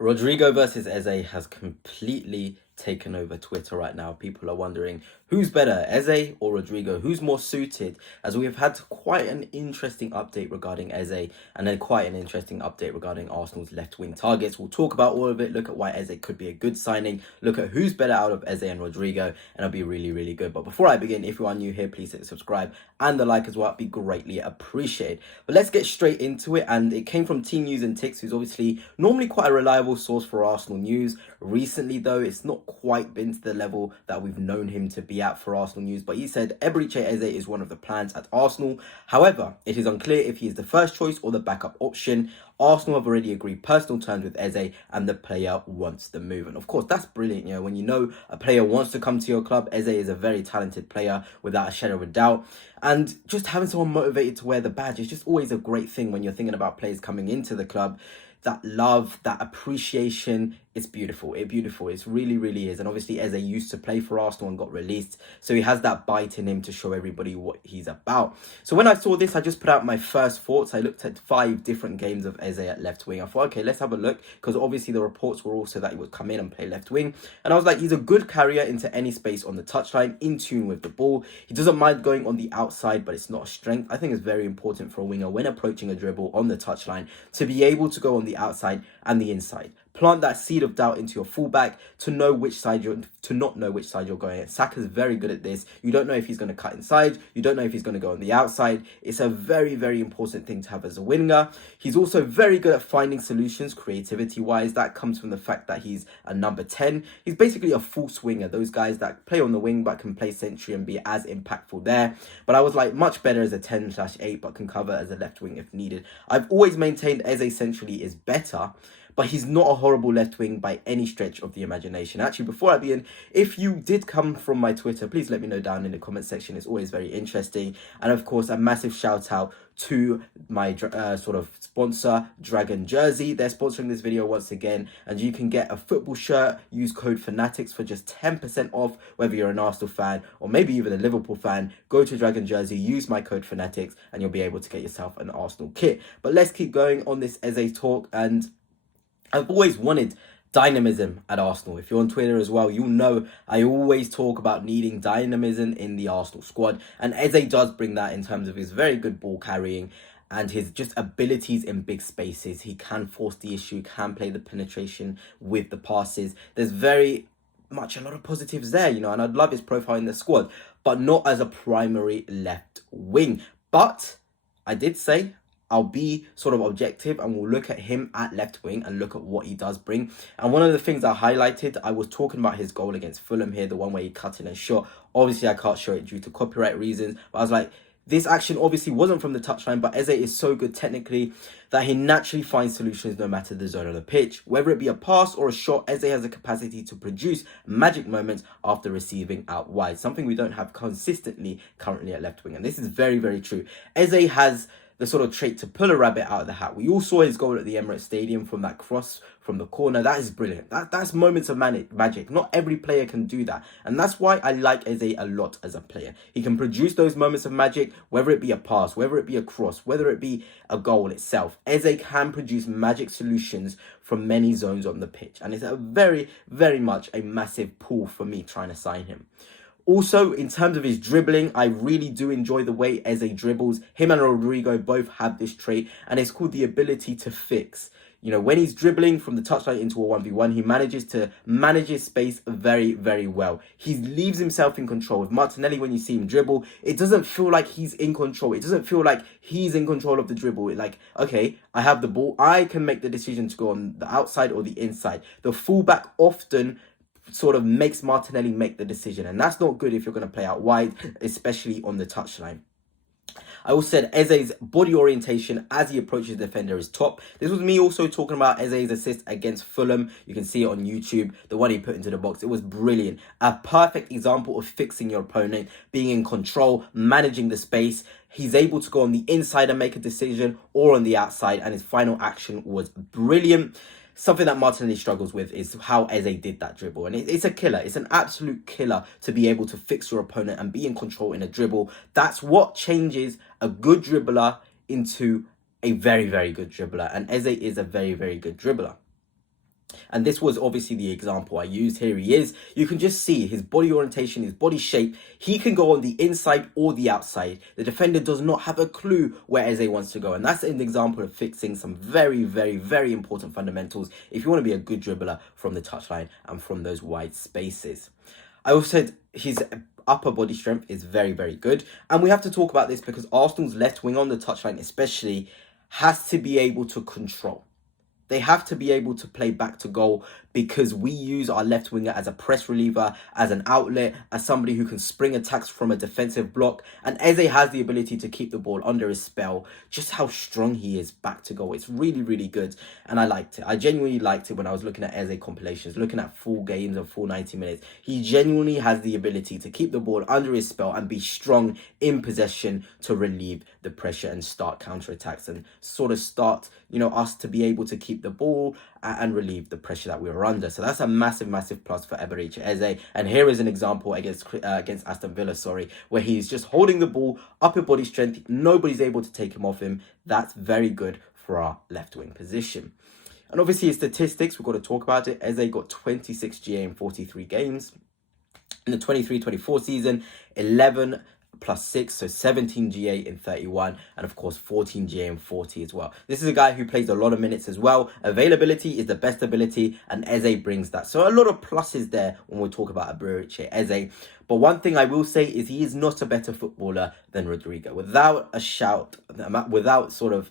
Rodrygo versus Eze has completely taken over Twitter right now. People are wondering who's better, Eze or Rodrygo? Who's more suited? As we've had quite an interesting update regarding Eze and then quite an interesting update regarding Arsenal's left wing targets. We'll talk about all of it, look at why Eze could be a good signing, look at who's better out of Eze and Rodrygo, and it'll be really, really good. But before I begin, if you are new here, please hit subscribe and the like as well. It'd be greatly appreciated. But let's get straight into it. And it came from Team News and Ticks, who's obviously normally quite a reliable source for Arsenal news. Recently, though, it's not quite been to the level that we've known him to be at for Arsenal news. But he said Eberechi Eze is one of the plans at Arsenal. However, it is unclear if he is the first choice or the backup option. Arsenal have already agreed personal terms with Eze and the player wants the move. And of course, that's brilliant. You know, when you know a player wants to come to your club, Eze is a very talented player without a shadow of a doubt. And just having someone motivated to wear the badge is just always a great thing when you're thinking about players coming into the club. That love, that appreciation, it's beautiful. It's beautiful. It really, really is. And obviously, Eze used to play for Arsenal and got released. So he has that bite in him to show everybody what he's about. So when I saw this, I just put out my first thoughts. I looked at 5 different games of Eze at left wing. I thought, okay, let's have a look. Because obviously the reports were also that he would come in and play left wing. And I was like, he's a good carrier into any space on the touchline, in tune with the ball. He doesn't mind going on the outside, but it's not a strength. I think it's very important for a winger when approaching a dribble on the touchline to be able to go on the outside and the inside. Plant that seed of doubt into your fullback to know which side to not know which side you're going at. Saka's very good at this. You don't know if he's going to cut inside. You don't know if he's going to go on the outside. It's a very, very important thing to have as a winger. He's also very good at finding solutions, creativity-wise. That comes from the fact that he's a number 10. He's basically a false winger. Those guys that play on the wing but can play century and be as impactful there. But I was like much better as a 10/8 but can cover as a left wing if needed. I've always maintained Eze centrally is better, but he's not a horrible left wing by any stretch of the imagination. Actually, before I begin, if you did come from my Twitter, please let me know down in the comment section. It's always very interesting. And of course, a massive shout out to my sort of sponsor, Dragon Jersey. They're sponsoring this video once again, and you can get a football shirt. Use code Fanatics for just 10% off, whether you're an Arsenal fan or maybe even a Liverpool fan. Go to Dragon Jersey, use my code Fanatics, and you'll be able to get yourself an Arsenal kit. But let's keep going on this Eze talk. And I've always wanted dynamism at Arsenal. If you're on Twitter as well, you'll know I always talk about needing dynamism in the Arsenal squad. And Eze does bring that in terms of his very good ball carrying and his just abilities in big spaces. He can force the issue, can play the penetration with the passes. There's very much a lot of positives there, you know, and I'd love his profile in the squad, but not as a primary left wing. But I did say I'll be sort of objective and we'll look at him at left wing and look at what he does bring. And one of the things I highlighted, I was talking about his goal against Fulham here, the one where he cut in and shot. Obviously, I can't show it due to copyright reasons, but I was like, this action obviously wasn't from the touchline, but Eze is so good technically that he naturally finds solutions no matter the zone of the pitch. Whether it be a pass or a shot, Eze has a capacity to produce magic moments after receiving out wide, something we don't have consistently currently at left wing. And this is very, very true. Eze has the sort of trait to pull a rabbit out of the hat. We all saw his goal at the Emirates Stadium from that cross from the corner. That is brilliant. That's moments of magic. Not every player can do that. And that's why I like Eze a lot as a player. He can produce those moments of magic, whether it be a pass, whether it be a cross, whether it be a goal itself. Eze can produce magic solutions from many zones on the pitch. And it's a very, very much a massive pull for me trying to sign him. Also, in terms of his dribbling, I really do enjoy the way Eze dribbles. Him and Rodrygo both have this trait, and it's called the ability to fix. You know, when he's dribbling from the touchline into a 1v1, he manages to manage his space very, very well. He leaves himself in control. With Martinelli, when you see him dribble, it doesn't feel like he's in control. It doesn't feel like he's in control of the dribble. It's like, okay, I have the ball. I can make the decision to go on the outside or the inside. The fullback often sort of makes Martinelli make the decision, and that's not good if you're going to play out wide, especially on the touchline. I also said Eze's body orientation as he approaches the defender is top. This was me also talking about Eze's assist against Fulham. You can see it on YouTube, the one he put into the box. It was brilliant. A perfect example of fixing your opponent, being in control, managing the space. He's able to go on the inside and make a decision, or on the outside, and his final action was brilliant. Something that Martinelli struggles with is how Eze did that dribble. And it's a killer. It's an absolute killer to be able to fix your opponent and be in control in a dribble. That's what changes a good dribbler into a very, very good dribbler. And Eze is a very, very good dribbler. And this was obviously the example I used. Here he is. You can just see his body orientation, his body shape. He can go on the inside or the outside. The defender does not have a clue where Eze wants to go. And that's an example of fixing some very, very, very important fundamentals if you want to be a good dribbler from the touchline and from those wide spaces. I also said his upper body strength is very, very good. And we have to talk about this because Arsenal's left wing on the touchline especially has to be able to control. They have to be able to play back to goal because we use our left winger as a press reliever, as an outlet, as somebody who can spring attacks from a defensive block. And Eze has the ability to keep the ball under his spell. Just how strong he is back to goal. It's really, really good. And I liked it. I genuinely liked it when I was looking at Eze compilations, looking at full games of full 90 minutes. He genuinely has the ability to keep the ball under his spell and be strong in possession to relieve the pressure and start counter-attacks and sort of start, us to be able to keep the ball and relieve the pressure that we were under. So that's a massive, massive plus for Eberechi Eze. And here is an example against Aston Villa, where he's just holding the ball, upper body strength. Nobody's able to take him off him. That's very good for our left wing position. And obviously his statistics, we've got to talk about it. Eze got 26 GA in 43 games. In the 23-24 season, 11 plus 6, so 17 GA in 31, and of course 14 GA in 40 as well. This is a guy who plays a lot of minutes as well. Availability is the best ability, and Eze brings that. So a lot of pluses there when we talk about Eberechi Eze. But one thing I will say is he is not a better footballer than Rodrygo. Without a shout, without sort of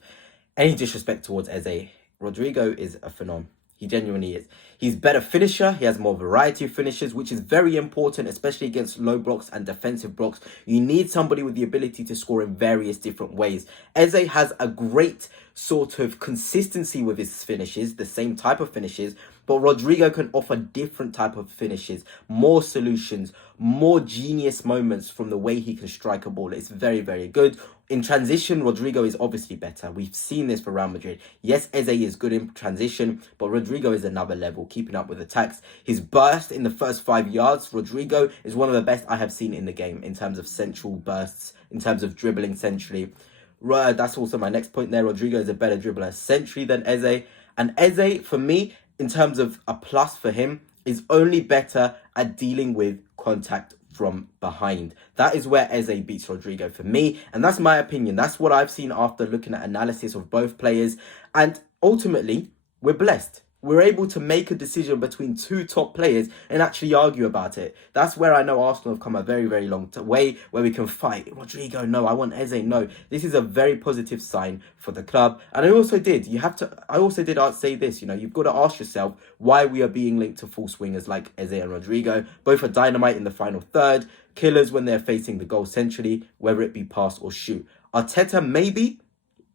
any disrespect towards Eze, Rodrygo is a phenomenon. He genuinely is. He's better finisher. He has more variety of finishes, which is very important, especially against low blocks and defensive blocks. You need somebody with the ability to score in various different ways. Eze has a great sort of consistency with his finishes, the same type of finishes, but Rodrygo can offer different type of finishes, more solutions, more genius moments from the way he can strike a ball. It's very, very good. In transition, Rodrygo is obviously better. We've seen this for Real Madrid. Yes, Eze is good in transition, but Rodrygo is another level, keeping up with attacks. His burst in the first 5 yards, Rodrygo is one of the best I have seen in the game in terms of central bursts, in terms of dribbling centrally. That's also my next point there. Rodrygo is a better dribbler centrally than Eze. And Eze, for me, in terms of a plus for him, is only better at dealing with contact from behind. That is where Eze beats Rodrygo for me, and that's my opinion. That's what I've seen after looking at analysis of both players, and ultimately, we're blessed. We're able to make a decision between two top players and actually argue about it. That's where I know Arsenal have come a very, very long way, where we can fight. Rodrygo, no. I want Eze, no. This is a very positive sign for the club. And I also did say this, you've got to ask yourself why we are being linked to false wingers like Eze and Rodrygo. Both are dynamite in the final third, killers when they're facing the goal centrally, whether it be pass or shoot. Arteta, maybe,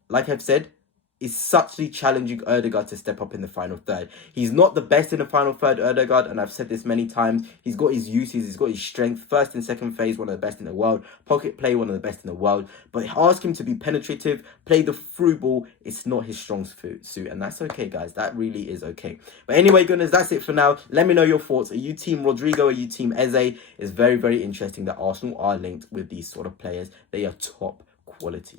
like I've said, is suchly challenging Ødegaard to step up in the final third. He's not the best in the final third, Ødegaard, and I've said this many times. He's got his uses, he's got his strength. First and second phase, one of the best in the world. Pocket play, one of the best in the world. But ask him to be penetrative, play the through ball. It's not his strong suit, and that's okay, guys. That really is okay. But anyway, goodness, that's it for now. Let me know your thoughts. Are you team Rodrygo? Are you team Eze? It's very, very interesting that Arsenal are linked with these sort of players. They are top quality.